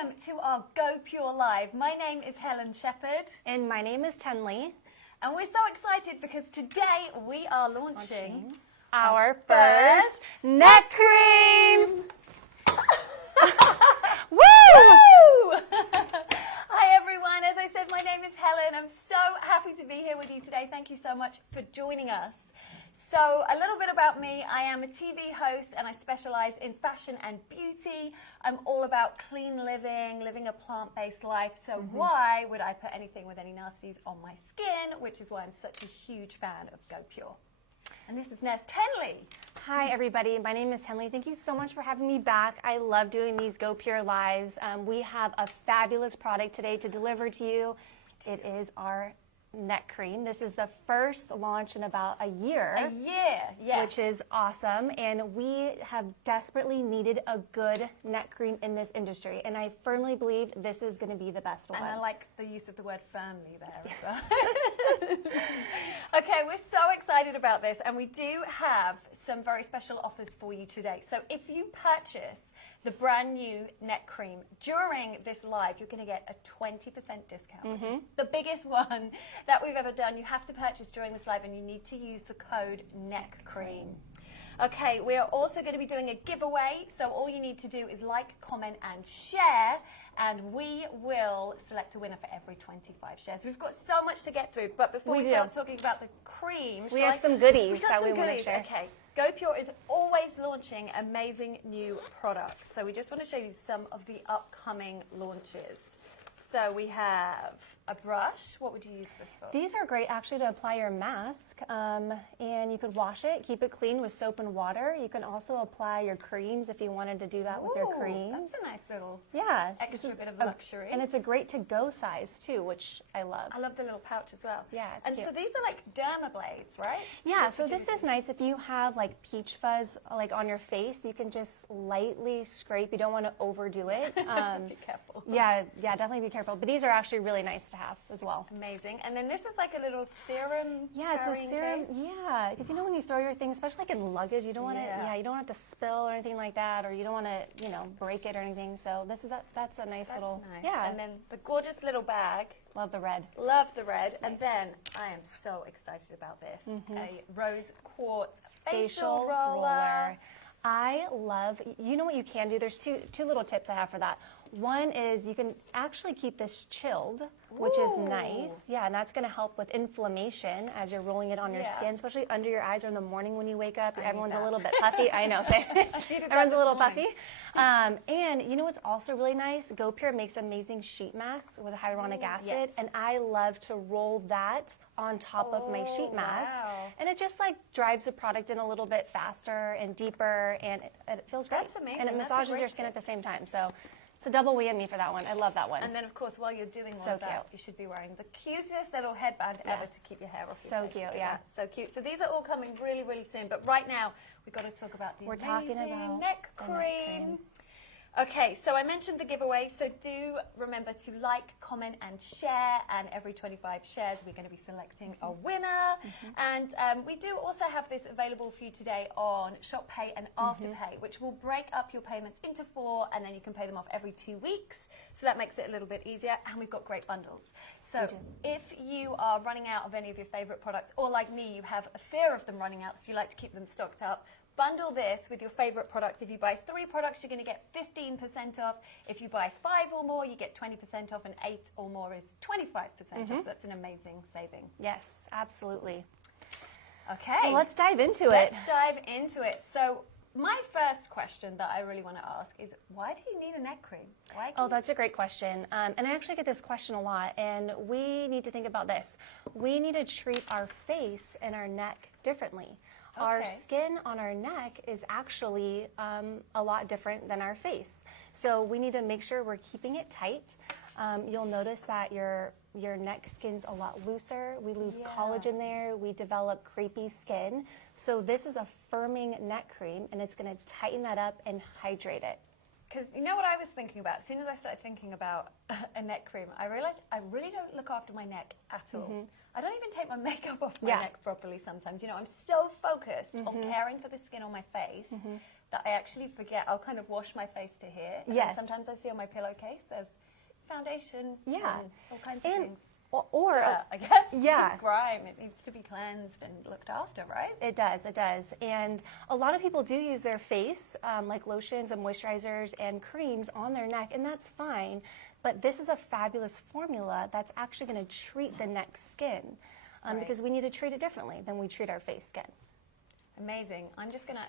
welcome to our Go Pure Live. My name is Helen Shepherd. And my name is Tenley. And we're so excited because today we are launching our first neck cream! Woo! Hi everyone, as I said, my name is Helen. I'm so happy to be here with you today. Thank you so much for joining us. So a little bit about me, I am a TV host and I specialize in fashion and beauty. I'm all about clean living a plant-based life. So why would I put anything with any nasties on my skin, which is why I'm such a huge fan of Go Pure. And this is Nurse Tenley. Hi everybody, my name is Tenley. Thank you so much for having me back. I love doing these Go Pure Lives. We have a fabulous product today to deliver to you. It is our neck cream. This is the first launch in about a year. A year, yes. Which is awesome. And we have desperately needed a good neck cream in this industry. And I firmly believe this is going to be the best one. And I like the use of the word firmly there as well. Okay, we're so excited about this. And we do have some very special offers for you today. So if you purchase the brand new neck cream during this live, you're going to get a 20% discount, which is the biggest one that we've ever done. You have to purchase during this live and you need to use the code NECKCREAM. Okay, we are also going to be doing a giveaway, so all you need to do is like, comment and share, and we will select a winner for every 25 shares. We've got so much to get through, but before we start talking about the cream, we have some goodies that we want to share. Okay. Go Pure is always launching amazing new products. So we just want to show you some of the upcoming launches. So we have a brush. What would you use this for? These are great actually to apply your mask, and you could wash it, keep it clean with soap and water. You can also apply your creams if you wanted to do that with your creams. That's a nice little extra bit of luxury. And it's a great to-go size too, which I love. I love the little pouch as well. Yeah, it's cute. So these are like dermablades, right? Yeah, so this is nice if you have like peach fuzz like on your face. You can just lightly scrape. You don't want to overdo it. Be careful. Yeah, definitely be careful. But these are actually really nice to have as well. Amazing. And then this is like a little serum. Yeah, it's a serum. Case. Yeah, because you know when you throw your things, especially like in luggage, you don't want to. Yeah, you don't want it to spill or anything like that, or you don't want to, break it or anything. So this is that's a nice little. Nice. Yeah. And then the gorgeous little bag. Love the red. Love the red. And then I am so excited about this. A rose quartz facial roller. I love, you know what you can do? There's two little tips I have for that. One is you can actually keep this chilled, which is nice. Yeah, and that's going to help with inflammation as you're rolling it on your skin, especially under your eyes or in the morning when you wake up. Everyone's a little bit puffy. I know. Everyone's a little puffy. And you know what's also really nice? Go Pure makes amazing sheet masks with hyaluronic acid, and I love to roll that on top of my sheet mask. And it just like drives the product in a little bit faster and deeper, and it feels great. That's amazing. And it massages your skin at the same time. So it's a double whammy for that one. I love that one. And then, of course, while you're doing all of that, you should be wearing the cutest little headband ever to keep your hair off your face. So cute, yeah. So cute. So these are all coming really, really soon. But right now, we've got to talk about the amazing neck cream. Okay, so I mentioned the giveaway, so do remember to like, comment, and share, and every 25 shares, we're going to be selecting a winner. And we do also have this available for you today on Shop Pay and Afterpay, which will break up your payments into 4, and then you can pay them off every 2 weeks. So that makes it a little bit easier, and we've got great bundles. So if you are running out of any of your favorite products, or like me, you have a fear of them running out, so you like to keep them stocked up, bundle this with your favorite products. If you buy 3 products, you're going to get 15% off. If you buy 5 or more, you get 20% off, and 8 or more is 25% off. So that's an amazing saving. Yes, absolutely. Okay. Well, let's dive into it. Let's dive into it. So my first question that I really want to ask is, why do you need a neck cream? Oh, that's a great question. And I actually get this question a lot, and we need to think about this. We need to treat our face and our neck differently. Our skin on our neck is actually a lot different than our face. So we need to make sure we're keeping it tight. You'll notice that your neck skin's a lot looser. We lose collagen there. We develop crepey skin. So this is a firming neck cream, and it's going to tighten that up and hydrate it. Because you know what I was thinking about? As soon as I started thinking about a neck cream, I realized I really don't look after my neck at all. I don't even take my makeup off my neck properly sometimes. You know, I'm so focused on caring for the skin on my face that I actually forget. I'll kind of wash my face to here. And then sometimes I see on my pillowcase there's foundation and all kinds of things. Or I guess, just grime. It needs to be cleansed and looked after, right? It does, it does. And a lot of people do use their face, like lotions and moisturizers and creams on their neck, and that's fine. But this is a fabulous formula that's actually going to treat the neck skin because we need to treat it differently than we treat our face skin. Amazing. I'm just going to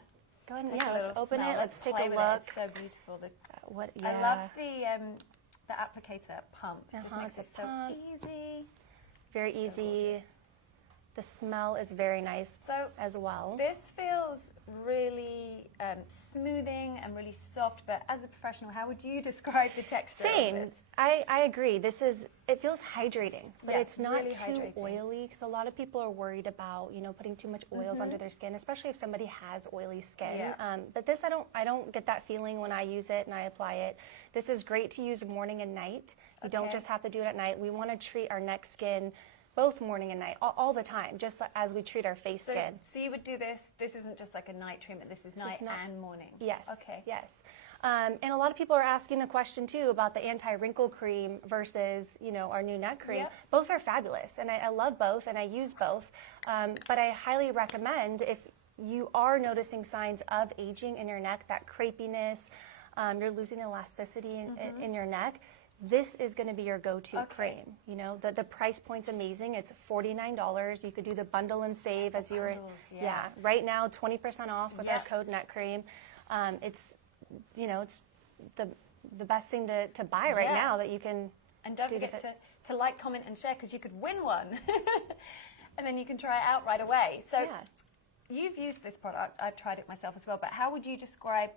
go ahead and let's open it. Let's take a look. It's so beautiful. I love the applicator pump. It just makes it so easy. Very easy. Gorgeous. The smell is very nice as well. This feels really smoothing and really soft, but as a professional, how would you describe the texture of this? I agree. It feels hydrating, but it's not really too oily, because a lot of people are worried about, putting too much oils under their skin, especially if somebody has oily skin. Yeah. But this, I don't get that feeling when I use it and I apply it. This is great to use morning and night. You don't just have to do it at night. We want to treat our neck skin both morning and night, all the time, just as we treat our face skin. So you would do this. This isn't just like a night treatment. This is night and morning. Yes. Okay. Yes. And a lot of people are asking the question too about the anti-wrinkle cream versus, our new neck cream. Yep. Both are fabulous, and I love both, and I use both. But I highly recommend, if you are noticing signs of aging in your neck, that crepiness, you're losing elasticity in your neck, this is going to be your go-to cream. The price point's amazing. It's $49. You could do the bundle and save as you were. Yeah. Right now, 20% off with our code NetCream. It's the best thing to buy right now that you can. And don't forget to like, comment, and share, because you could win one, and then you can try it out right away. So you've used this product. I've tried it myself as well. But how would you describe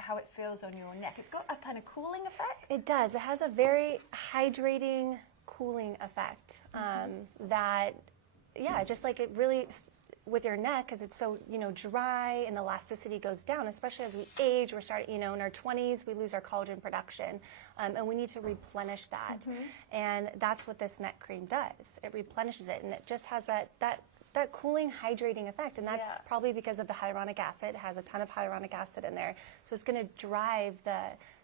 how it feels on your neck? It's got a kind of cooling effect. It does. It has a very hydrating, cooling effect just like it really, with your neck, because it's so, dry and elasticity goes down, especially as we age. We're starting, in our 20s, we lose our collagen production, and we need to replenish that. And that's what this neck cream does. It replenishes it, and it just has that cooling, hydrating effect, and that's probably because of the hyaluronic acid. It has a ton of hyaluronic acid in there, so it's going to drive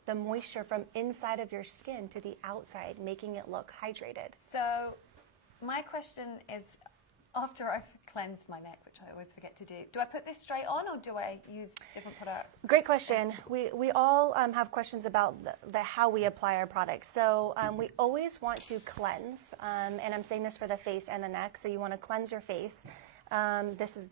the moisture from inside of your skin to the outside, making it look hydrated. So my question is, after I've cleansed my neck, which I always forget to do I put this straight on, or do I use different products? Great question. We all have questions about the how we apply our products. So we always want to cleanse, and I'm saying this for the face and the neck. So you want to cleanse your face. This is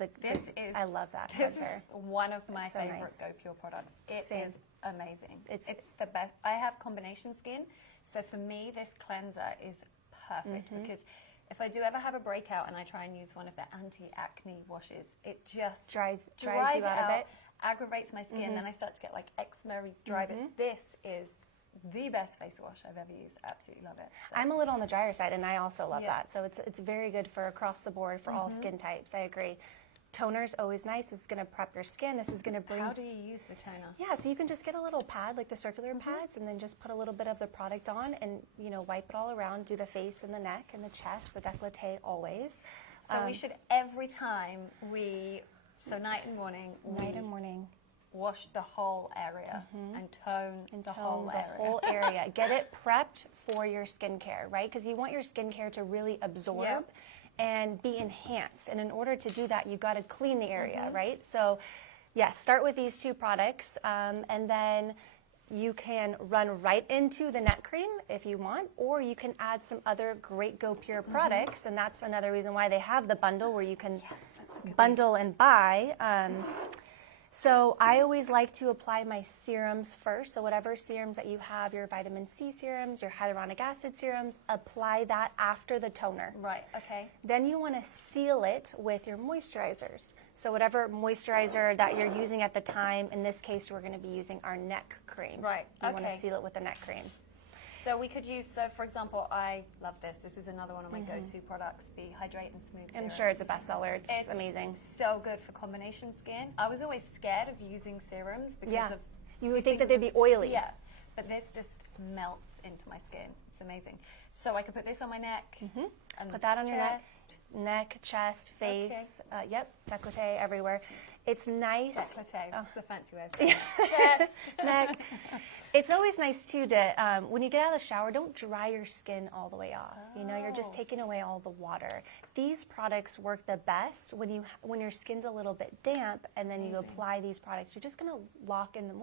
I love that cleanser. This is one of my favorite Go Pure products. It is amazing. It's the best. I have combination skin, so for me this cleanser is perfect, because if I do ever have a breakout and I try and use one of the anti-acne washes, it just dries you out a bit, aggravates my skin, then I start to get like eczema, dry. But this is the best face wash I've ever used. Absolutely love it. So. I'm a little on the drier side, and I also love that. So it's very good for across the board for all skin types. I agree. Toner's always nice. This is going to prep your skin. This is going to bring... How do you use the toner? Yeah, so you can just get a little pad, like the circular pads, and then just put a little bit of the product on and, wipe it all around. Do the face and the neck and the chest, the décolleté always. So we should, every time so night and morning, wash the whole area and tone the whole area. Get it prepped for your skincare, right? Because you want your skincare to really absorb and be enhanced. And in order to do that, you've got to clean the area, right? So, start with these two products, and then you can run right into the neck cream if you want, or you can add some other great Go Pure products, and that's another reason why they have the bundle where you can bundle and buy. So I always like to apply my serums first. So whatever serums that you have, your vitamin C serums, your hyaluronic acid serums, apply that after the toner. Right, okay. Then you want to seal it with your moisturizers. So whatever moisturizer that you're using at the time, in this case, we're going to be using our neck cream. Right, You want to seal it with the neck cream. So we could use, for example, I love this. This is another one of my go-to products, the Hydrate and Smooth Serum. I'm sure it's a bestseller. It's amazing. So good for combination skin. I was always scared of using serums because of... You would think that they'd be oily. Yeah, but this just melts into my skin. It's amazing. So I could put this on my neck. And put that on your neck, chest, face. Okay. Yep, décolleté everywhere. It's nice. Décolleté, that's the fancy way of saying it. Chest, neck. It's always nice too to, when you get out of the shower, don't dry your skin all the way off. You know, you're just taking away all the water. These products work the best when your skin's a little bit damp, and then you apply these products. You're just going to lock in the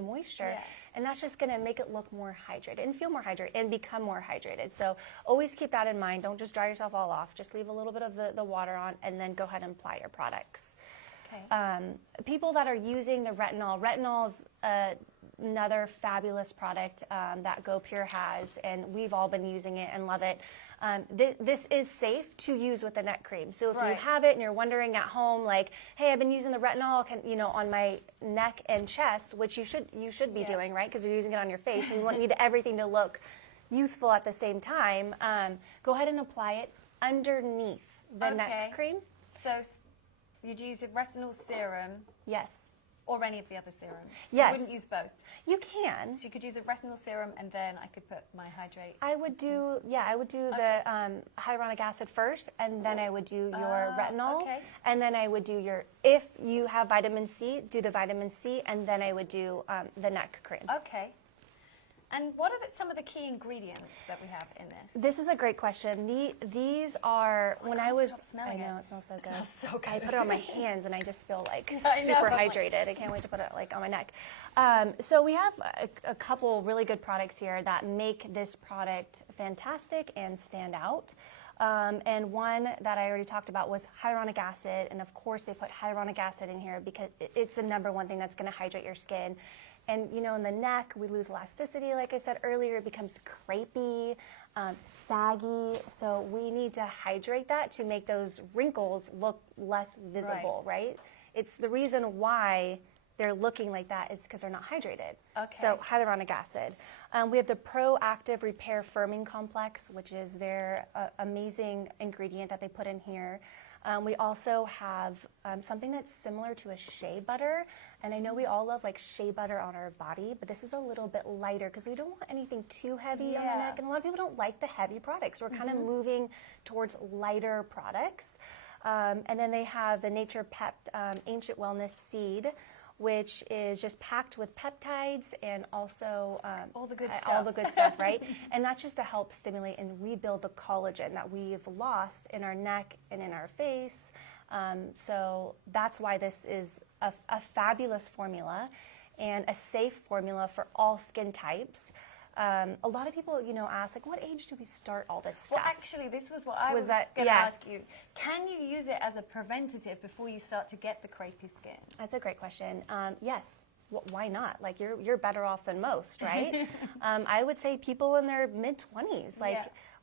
moisture, and that's just going to make it look more hydrated and feel more hydrated and become more hydrated. So always keep that in mind. Don't just dry yourself all off. Just leave a little bit of the water on, and then go ahead and apply your products. Okay. People that are using the retinol's another fabulous product that GoPure has, and we've all been using it and love it. This is safe to use with the neck cream. So if you have it and you're wondering at home, like, hey, I've been using the retinol, on my neck and chest, which you should be doing, right? Because you're using it on your face, and you need everything to look youthful at the same time. Go ahead and apply it underneath the neck cream. So you'd use a retinol serum. Yes. Or any of the other serums. Yes. You wouldn't use both. You can. So you could use a retinol serum, and then I could put my hydrate. I would do the hyaluronic acid first, and then I would do your retinol, and then I would do if you have vitamin C, do the vitamin C, and then I would do the neck cream. Okay. And what are some of the key ingredients that we have in this? This is a great question. These are, when I was, I know, it smells so good. It smells so good. I put it on my hands and I just feel like super hydrated. I can't wait to put it on my neck. So we have a couple really good products here that make this product fantastic and stand out. And one that I already talked about was hyaluronic acid. And of course they put hyaluronic acid in here because it's the number one thing that's going to hydrate your skin. And, in the neck, we lose elasticity, like I said earlier. It becomes crepey, saggy. So we need to hydrate that to make those wrinkles look less visible, right? It's the reason why they're looking like that is because they're not hydrated. Okay. So hyaluronic acid. We have the Proactive Repair Firming Complex, which is their amazing ingredient that they put in here. We also have something that's similar to a shea butter. And I know we all love like shea butter on our body, but this is a little bit lighter because we don't want anything too heavy on the neck. And a lot of people don't like the heavy products. We're kind of moving towards lighter products. And then they have the Nature Pept Ancient Wellness Seed, which is just packed with peptides and also all the good stuff. All the good stuff, right? And that's just to help stimulate and rebuild the collagen that we've lost in our neck and in our face. So that's why this is a fabulous formula and a safe formula for all skin types. A lot of people, ask, like, what age do we start all this stuff? Well, actually, this was what I was going to ask you. Can you use it as a preventative before you start to get the crepey skin? That's a great question. Yes. Why not? Like, you're better off than most, right? I would say people in their mid-20s, like,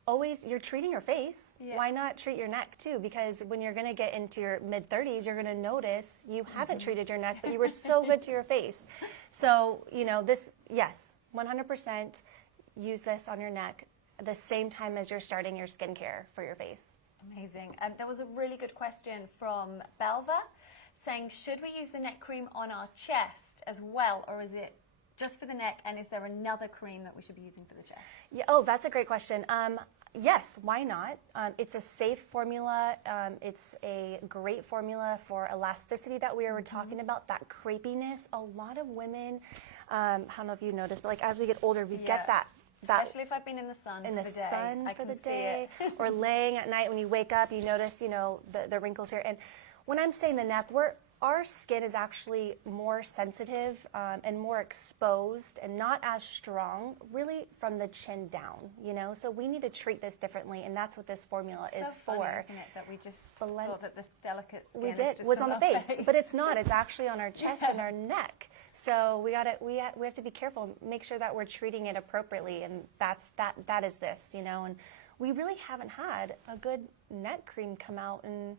always, you're treating your face. Why not treat your neck too? Because when you're going to get into your mid-30s, you're going to notice you haven't treated your neck, but you were so good to your face. So, this, yes, 100% use this on your neck at the same time as you're starting your skincare for your face. Amazing. There was a really good question from Belva saying, should we use the neck cream on our chest as well, or is it just for the neck, and is there another cream that we should be using for the chest? Yeah, oh, that's a great question. Yes, why not? It's a safe formula. It's a great formula for elasticity that we were talking about, that crepiness. A lot of women, I don't know if you noticed, but like as we get older, we get that. Especially if I've been in the sun for the day, or laying at night when you wake up, you notice, the wrinkles here. And when I'm saying the neck, our skin is actually more sensitive and more exposed and not as strong, really, from the chin down, So we need to treat this differently, and that's what this formula is for. Funny, isn't it, that we just thought that this delicate skin was on the face, but it's not. It's actually on our chest and our neck. So we have to be careful, make sure that we're treating it appropriately, and that is this, And we really haven't had a good neck cream come out, and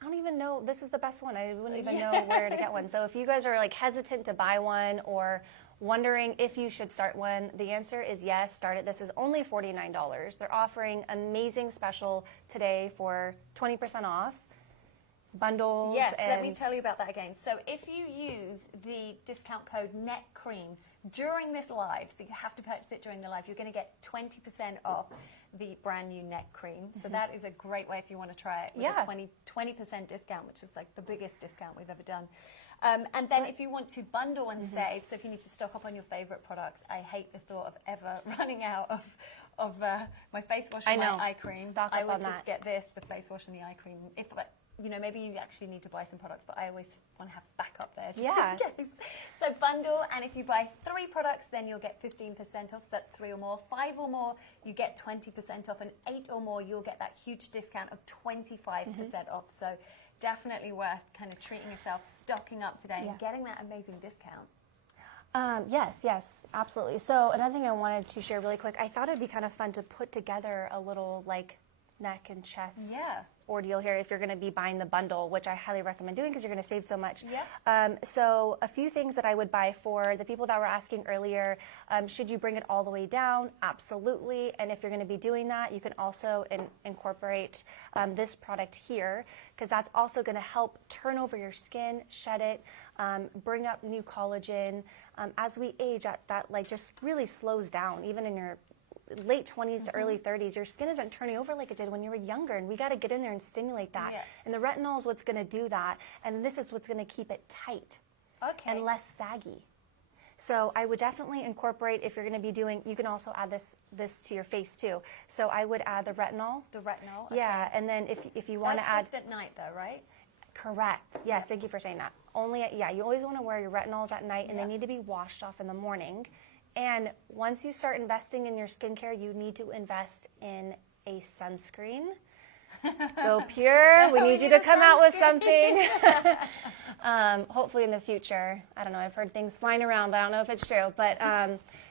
I don't even know, this is the best one. I wouldn't even know where to get one. So if you guys are like hesitant to buy one or wondering if you should start one, the answer is yes, start it. This is only $49. They're offering amazing special today for 20% off. bundles. Yes, let me tell you about that again. So if you use the discount code NECCREAM during this live, so you have to purchase it during the live, you're going to get 20% off the brand new neck cream. So that is a great way if you want to try it with a 20% discount, which is like the biggest discount we've ever done. And then if you want to bundle and save, so if you need to stock up on your favorite products, I hate the thought of ever running out of my face wash and my eye cream. I would just get this, the face wash and the eye cream. If you know, maybe you actually need to buy some products, but I always want to have backup there. Just in case. So bundle, and if you buy 3 products, then you'll get 15% off. So that's 3 or more. 5 or more, you get 20% off, and 8 or more, you'll get that huge discount of 25% off. So definitely worth kind of treating yourself, stocking up today, and getting that amazing discount. Yes, absolutely. So another thing I wanted to share really quick, I thought it'd be kind of fun to put together a little like neck and chest ordeal here if you're going to be buying the bundle, which I highly recommend doing because you're going to save so much. So a few things that I would buy for the people that were asking earlier, should you bring it all the way down? Absolutely. And if you're going to be doing that, you can also incorporate this product here, because that's also going to help turn over your skin, shed it, bring up new collagen. As we age, that like just really slows down, even in your late 20s to early 30s, your skin isn't turning over like it did when you were younger, and we got to get in there and stimulate that. And the retinol is what's going to do that, and this is what's going to keep it tight and less saggy. So I would definitely incorporate, if you're going to be doing, you can also add this to your face too. So I would add the retinol. The retinol, yeah, and then if you want to add... That's just at night though, right? Correct. Yes, thank you for saying that. Only you always want to wear your retinols at night, and they need to be washed off in the morning. And once you start investing in your skincare, you need to invest in a sunscreen. Go Pure. We need you to come out with something. Hopefully in the future. I don't know. I've heard things flying around, but I don't know if it's true. But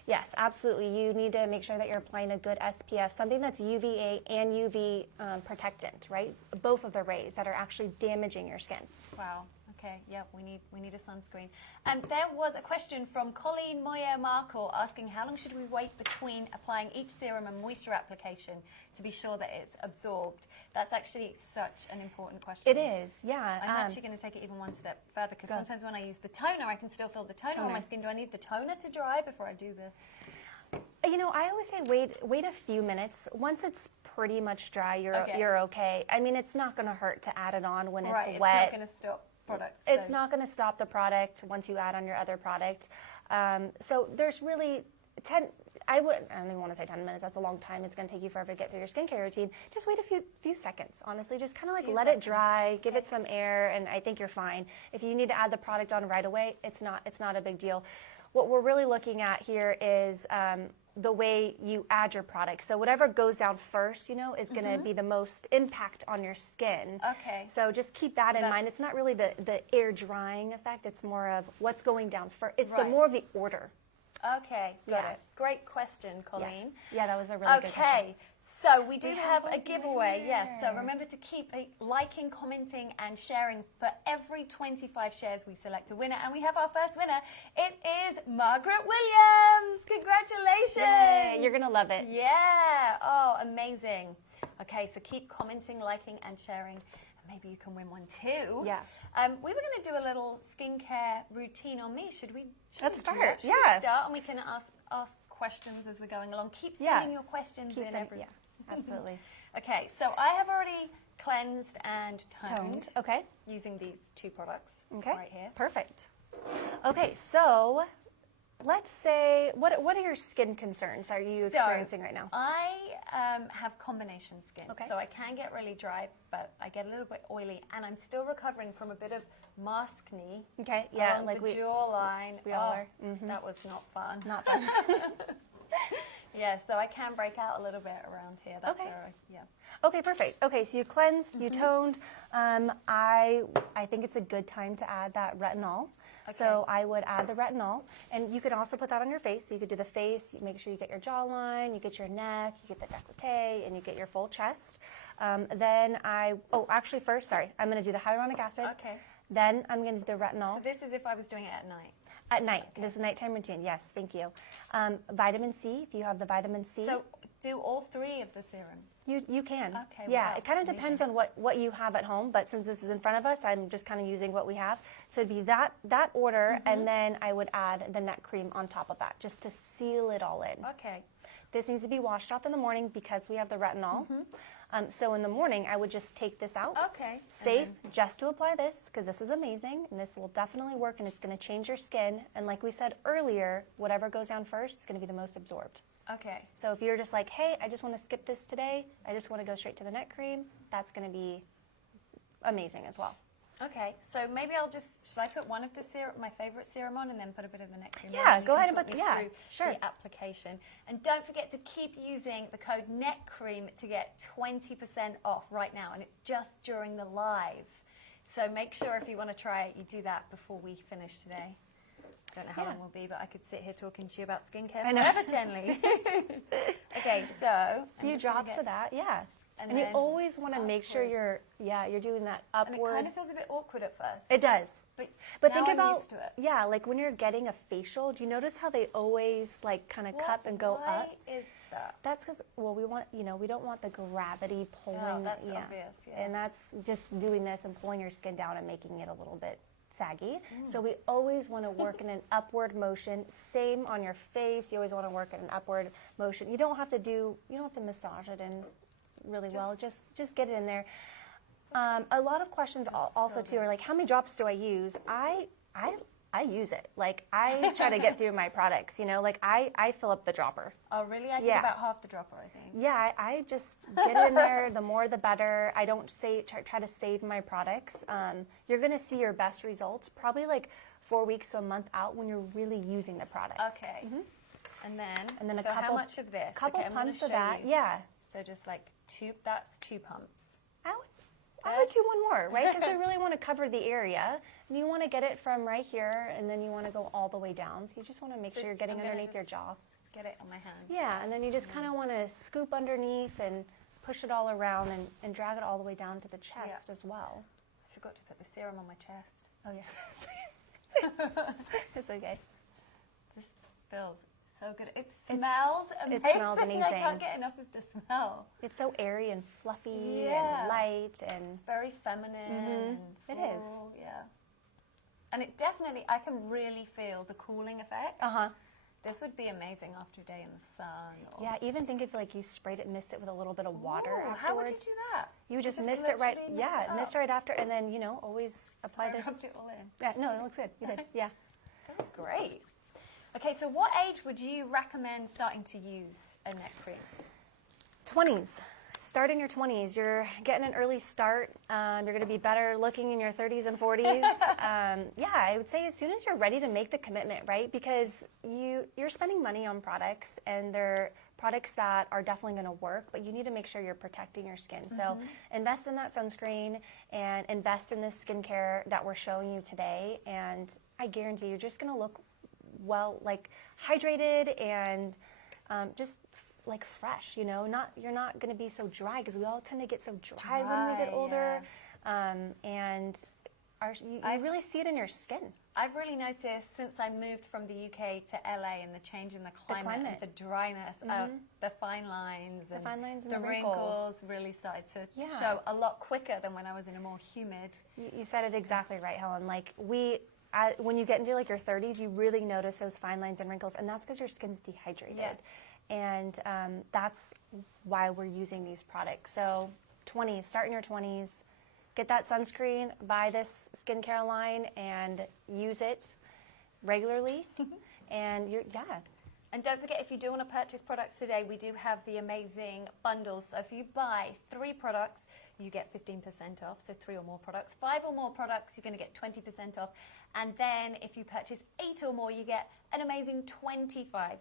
yes, absolutely. You need to make sure that you're applying a good SPF, something that's UVA and UV protectant, right? Both of the rays that are actually damaging your skin. Wow. Okay, yeah, we need a sunscreen. And there was a question from Colleen Moyer-Markle asking, how long should we wait between applying each serum and moisture application to be sure that it's absorbed? That's actually such an important question. It is, yeah. I'm actually going to take it even one step further, because sometimes when I use the toner, I can still feel the toner on my skin. Do I need the toner to dry before I do the... You know, I always say wait a few minutes. Once it's pretty much dry, you're okay. I mean, it's not going to hurt to add it on when it's wet. It's not going to stop. Products, it's not going to stop the product once you add on your other product. So there's really I don't even want to say 10 minutes. That's a long time. It's going to take you forever to get through your skincare routine. Just wait a few seconds, honestly. Just kind of like let it dry, give it some air, and I think you're fine. If you need to add the product on right away, it's not a big deal. What we're really looking at here is the way you add your product. So whatever goes down first, you know, is going to be the most impact on your skin. Okay. So just keep that in mind. It's not really the air drying effect. It's more of what's going down first. It's the more of the order. Okay, got it. Great question, Colleen. Yeah, that was a really good question. Okay, so we do have a giveaway. Yes, so remember to keep liking, commenting, and sharing. For every 25 shares, we select a winner, and we have our first winner. It is Margaret Williams. Congratulations! Yay, you're gonna love it. Yeah. Oh, amazing. Okay, so keep commenting, liking, and sharing. Maybe you can win one too. Yes. We were going to do a little skincare routine on me. Should we? Let's start. Should we start, and we can ask questions as we're going along. Keep sending your questions in. Yeah, absolutely. Okay, so I have already cleansed and toned. Okay. Using these 2 products. Okay. Right here. Perfect. Okay, so let's say, what are your skin concerns are you experiencing right now? I have combination skin, Okay. so I can get really dry, but I get a little bit oily, and I'm still recovering from a bit of maskne. Okay, yeah, along the jawline. We all are. That was not fun. Not fun. Yeah, so I can break out a little bit around here. That's where Okay, perfect. Okay, so you cleansed, you toned. I think it's a good time to add that retinol. Okay. So I would add the retinol, and you could also put that on your face. So you could do the face, you make sure you get your jawline, you get your neck, you get the décolleté, and you get your full chest. Then first, I'm going to do the hyaluronic acid. Okay. Then I'm going to do the retinol. So this is if I was doing it at night? At night. Okay. This is a nighttime routine. Yes, thank you. Vitamin C, if you have the vitamin C. So do all 3 of the serums? You can. Okay, yeah, wow, it kind of depends on what you have at home, but since this is in front of us, I'm just kind of using what we have. So it'd be that order, and then I would add the neck cream on top of that, just to seal it all in. Okay. This needs to be washed off in the morning because we have the retinol. So in the morning, I would just take this out. Okay. Safe, just to apply this, because this is amazing, and this will definitely work, and it's going to change your skin. And like we said earlier, whatever goes down first is going to be the most absorbed. Okay. So if you're just like, hey, I just want to skip this today, I just want to go straight to the neck cream, that's going to be amazing as well. Okay, so maybe should I put one of the serum, my favorite serum on, and then put a bit of the neck cream on? Yeah, go ahead and put, sure. The application. And don't forget to keep using the code NECCREAM to get 20% off right now, and it's just during the live. So make sure if you want to try it, you do that before we finish today. I don't know how long we'll be, but I could sit here talking to you about skincare forever, Tenley. Okay, so a few drops of that, And you always want to make sure you're doing that upward. And it kind of feels a bit awkward at first. It does. But think now about, I'm used to it. Like when you're getting a facial, do you notice how they always like kind of cup and go up? Why is that? That's because, well, we don't want the gravity pulling. Oh, that's obvious, yeah. And that's just doing this and pulling your skin down and making it a little bit saggy. So we always want to work in an upward motion. Same on your face. You always want to work in an upward motion. You don't have to massage it in really well. Just get it in there. A lot of questions also too are like, how many drops do I use? I use it. Like I try to get through my products, like I fill up the dropper. Oh really? I do about half the dropper, I think. Yeah, I just get it in there. The more the better. I don't try to save my products. You're gonna see your best results probably like 4 weeks to a month out when you're really using the products. Okay. And then a so couple, how much of this? Couple pumps of that. Yeah. So just like that's 2 pumps. I would do one more, right? Because I really want to cover the area. And you want to get it from right here, and then you want to go all the way down. So you just want to make sure you're getting underneath your jaw. Get it on my hand. Yeah, and then you just kind of want to scoop underneath and push it all around and drag it all the way down to the chest as well. I forgot to put the serum on my chest. Oh, yeah. It's okay. This feels so good. It smells amazing. It smells amazing. I can't get enough of the smell. It's so airy and fluffy and light. And it's very feminine and floral. It is. Yeah. And it definitely, I can really feel the cooling effect. This would be amazing after a day in the sun. Yeah, even think if like you sprayed it, mist it with a little bit of water afterwards. How would you do that? You would just mist it right. Yeah, mist it right after, and then always apply this. Rubbed it all in. Yeah, no, it looks good. You did. Yeah. That's great. Okay, so what age would you recommend starting to use a neck cream? 20s. Start in your 20s. You're getting an early start. You're going to be better looking in your 30s and 40s. I would say as soon as you're ready to make the commitment, right? Because you're spending money on products, and they're products that are definitely going to work, but you need to make sure you're protecting your skin. So invest in that sunscreen and invest in this skincare that we're showing you today, and I guarantee you're just going to look like hydrated and just like fresh, you're not going to be so dry, because we all tend to get so dry when we get older. And I really see it in your skin. I've really noticed since I moved from the UK to LA, and the change in the climate. And the dryness, the fine lines, and the wrinkles really started to show a lot quicker than when I was in a more humid. You said it exactly right, Helen. Like when you get into like your 30s, you really notice those fine lines and wrinkles, and that's because your skin's dehydrated. And that's why we're using these products. So 20s, start in your 20s, get that sunscreen, buy this skincare line, and use it regularly. And And don't forget, if you do want to purchase products today, we do have the amazing bundles. So if you buy 3 products, you get 15% off, so 3 or more products. 5 or more products, you're going to get 20% off. And then if you purchase 8 or more, you get an amazing 25%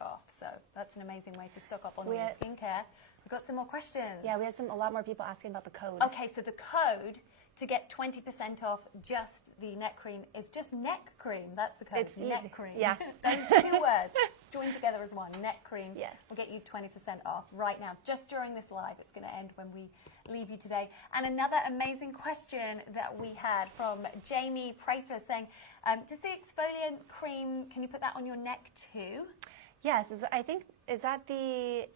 off. So that's an amazing way to stock up on all your skincare. We've got some more questions. Yeah, we had a lot more people asking about the code. Okay, so the code to get 20% off just the neck cream is just neck cream. That's the code. It's neck easy. cream. Yeah. Those 2 words joined together as one. Neck cream. Yes. Will get you 20% off right now, just during this live. It's going to end when we leave you today. And another amazing question that we had from Jamie Prater saying, does the exfoliant cream, can you put that on your neck too? Yes, I think, is that the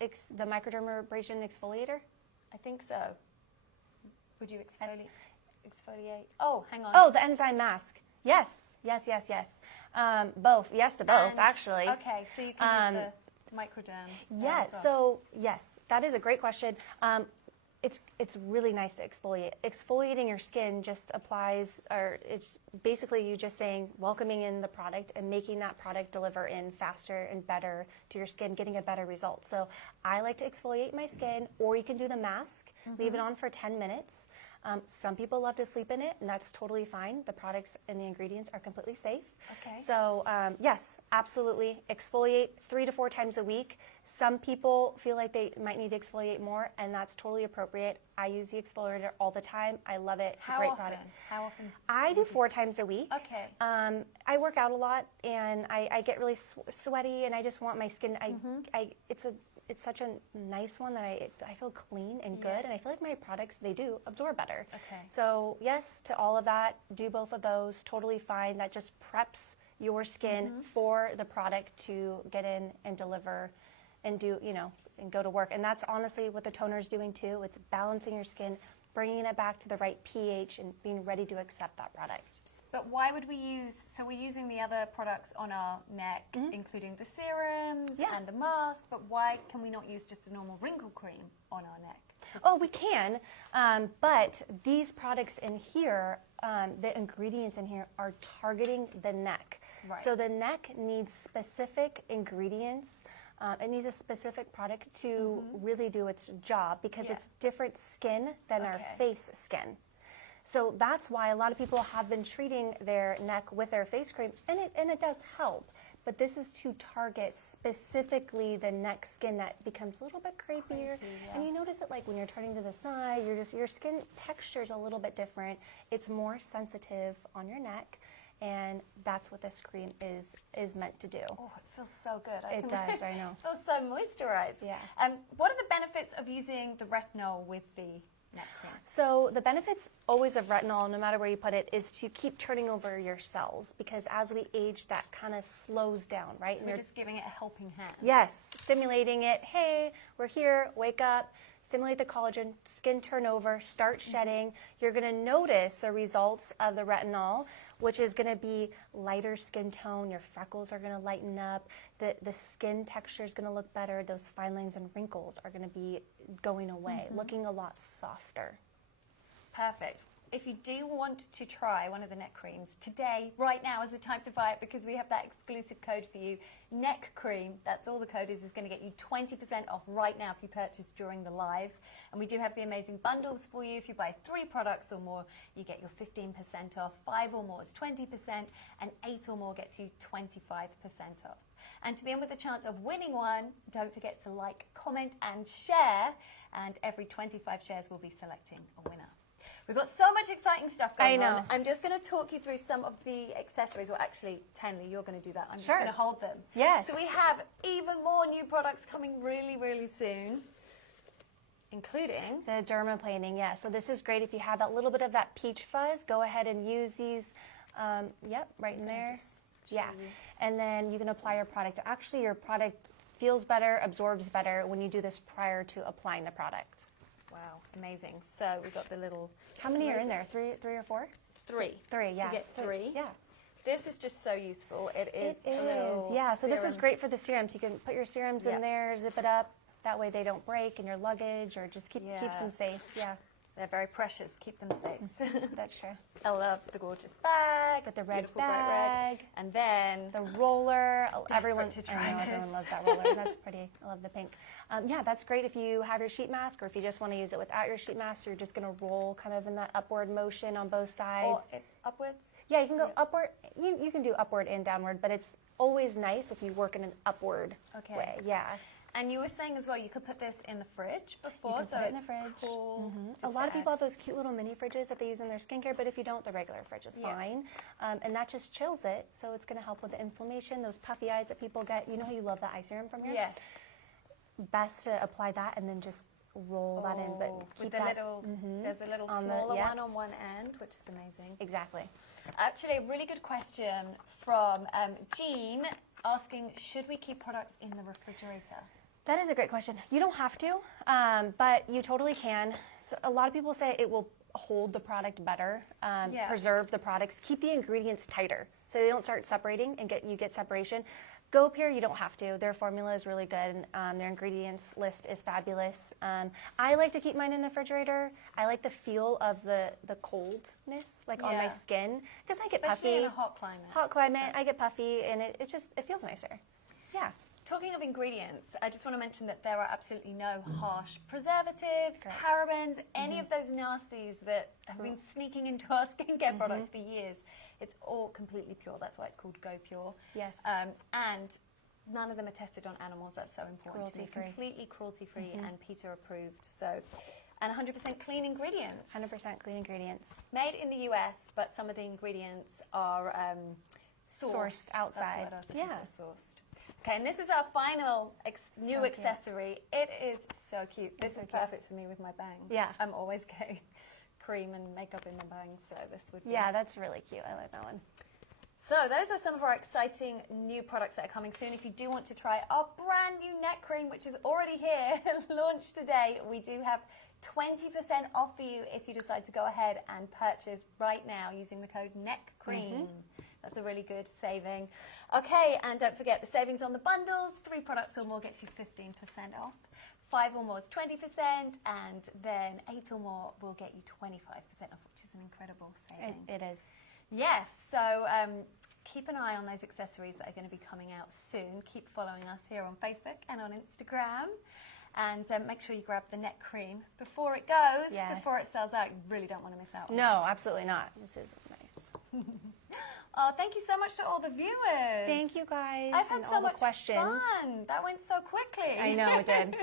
the microdermabrasion exfoliator? I think so. Would you exfoliate? Oh, hang on. Oh, the enzyme mask. Yes. Both. Yes to both, actually. Okay, so you can use the microderm. Yeah, so yes, that is a great question. It's really nice to exfoliate. Exfoliating your skin just applies, or it's basically you just saying, welcoming in the product and making that product deliver in faster and better to your skin, getting a better result. So I like to exfoliate my skin, or you can do the mask, leave it on for 10 minutes. Some people love to sleep in it, and that's totally fine. The products and the ingredients are completely safe. Okay. So yes, absolutely. Exfoliate 3 to 4 times a week. Some people feel like they might need to exfoliate more, and that's totally appropriate. I use the exfoliator all the time. I love it. It's a great product. How often? I do 4 times a week. Okay. I work out a lot, and I get really sweaty, and I just want my skin. It's such a nice one that I feel clean and good, and I feel like my products, they do absorb better. Okay. So yes to all of that. Do both of those. Totally fine. That just preps your skin for the product to get in and deliver and do, and go to work. And that's honestly what the toner is doing too. It's balancing your skin, bringing it back to the right pH, and being ready to accept that product. But why would we use, so we're using the other products on our neck, including the serums and the mask, but why can we not use just a normal wrinkle cream on our neck? Oh, we can, but these products in here, the ingredients in here are targeting the neck. Right. So the neck needs specific ingredients. It needs a specific product to really do its job, because it's different skin than our face skin. So that's why a lot of people have been treating their neck with their face cream, and it does help. But this is to target specifically the neck skin that becomes a little bit creepier. And you notice it like when you're turning to the side, your skin texture is a little bit different. It's more sensitive on your neck. And that's what this cream is meant to do. Oh, it feels so good. It does, I know. It feels so moisturized. Yeah. What are the benefits of using the retinol with the neck cream? So the benefits always of retinol, no matter where you put it, is to keep turning over your cells, because as we age, that kind of slows down, right? So we're just giving it a helping hand. Yes, stimulating it. Hey, we're here, wake up. Stimulate the collagen, skin turnover, start shedding. You're going to notice the results of the retinol, which is going to be lighter skin tone. Your freckles are going to lighten up. The skin texture is going to look better. Those fine lines and wrinkles are going to be going away, looking a lot softer. Perfect. If you do want to try one of the neck creams, today, right now is the time to buy it, because we have that exclusive code for you. Neck cream, that's all the code is going to get you 20% off right now if you purchase during the live. And we do have the amazing bundles for you. If you buy 3 products or more, you get your 15% off. 5 or more is 20%, and 8 or more gets you 25% off. And to be in with a chance of winning one, don't forget to like, comment, and share. And every 25 shares, we'll be selecting a winner. We've got so much exciting stuff going on. I'm just going to talk you through some of the accessories. Well, actually, Tenley, you're going to do that. I'm just going to hold them. Yes. So we have even more new products coming really, really soon, including the Dermaplaning. Yeah, so this is great. If you have that little bit of that peach fuzz, go ahead and use these. Yep, right in there. Yeah, and then you can apply your product. Actually, your product feels better, absorbs better when you do this prior to applying the product. Wow, amazing. So we've got the little... How many are in there? Three or 4? 3. 3, yeah. So you get 3. Yeah. This is just so useful. It is. Yeah, so this is great for the serums. You can put your serums in there, zip it up. That way they don't break in your luggage, or just keeps them safe. Yeah. They're very precious. Keep them safe. That's true. I love the gorgeous bag. With the red beautiful bright bag. red. And then the roller. Everyone to try everyone loves that roller. That's pretty. I love the pink. Yeah, that's great if you have your sheet mask, or if you just want to use it without your sheet mask. You're just going to roll kind of in that upward motion on both sides. Or upwards? Yeah, you can go upward. You can do upward and downward, but it's always nice if you work in an upward way. Yeah. And you were saying as well, you could put this in the fridge before, you can put it in the fridge. Cool. A lot of people have those cute little mini fridges that they use in their skincare, but if you don't, the regular fridge is fine. And that just chills it, so it's going to help with the inflammation, those puffy eyes that people get. You know how you love the eye serum from here? Yes. Best to apply that and then just roll that in, but keep with the that. Little, there's a little smaller one on one end, which is amazing. Exactly. Actually, a really good question from Jean asking, should we keep products in the refrigerator? That is a great question. You don't have to, but you totally can. So a lot of people say it will hold the product better, preserve the products, keep the ingredients tighter so they don't start separating and you get separation. Go Pure, you don't have to. Their formula is really good. Their ingredients list is fabulous. I like to keep mine in the refrigerator. I like the feel of the coldness, like on my skin, because I get Especially puffy. in a hot climate. Hot climate, I get puffy, and it feels nicer. Yeah. Talking of ingredients, I just want to mention that there are absolutely no harsh preservatives, parabens, any of those nasties that have been sneaking into our skincare products for years. It's all completely pure. That's why it's called Go Pure. Yes. And none of them are tested on animals. That's so important to me. Cruelty-free. Completely cruelty-free and PETA approved. So, and 100% clean ingredients. 100% clean ingredients. Made in the US, but some of the ingredients are sourced outside. That's the word I was looking for, sourced. Okay, and this is our final new accessory. It is so cute. This is perfect for me with my bangs. Yeah. I'm always getting cream and makeup in my bangs, so this would be... Yeah, that's really cute. I like that one. So those are some of our exciting new products that are coming soon. If you do want to try our brand new neck cream, which is already here, launched today, we do have 20% off for you if you decide to go ahead and purchase right now using the code NECCREAM. That's a really good saving. Okay, and don't forget the savings on the bundles. 3 products or more gets you 15% off. 5 or more is 20%, and then 8 or more will get you 25% off, which is an incredible saving. It is. Yes, so keep an eye on those accessories that are going to be coming out soon. Keep following us here on Facebook and on Instagram. And make sure you grab the neck cream before it goes, before it sells out. You really don't want to miss out on No, this. absolutely not. This is nice. Oh, thank you so much to all the viewers. Thank you guys. I've had and so all much the questions. fun. That went so quickly. I know, it did.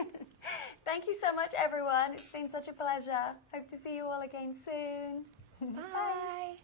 Thank you so much, everyone. It's been such a pleasure. Hope to see you all again soon. Bye.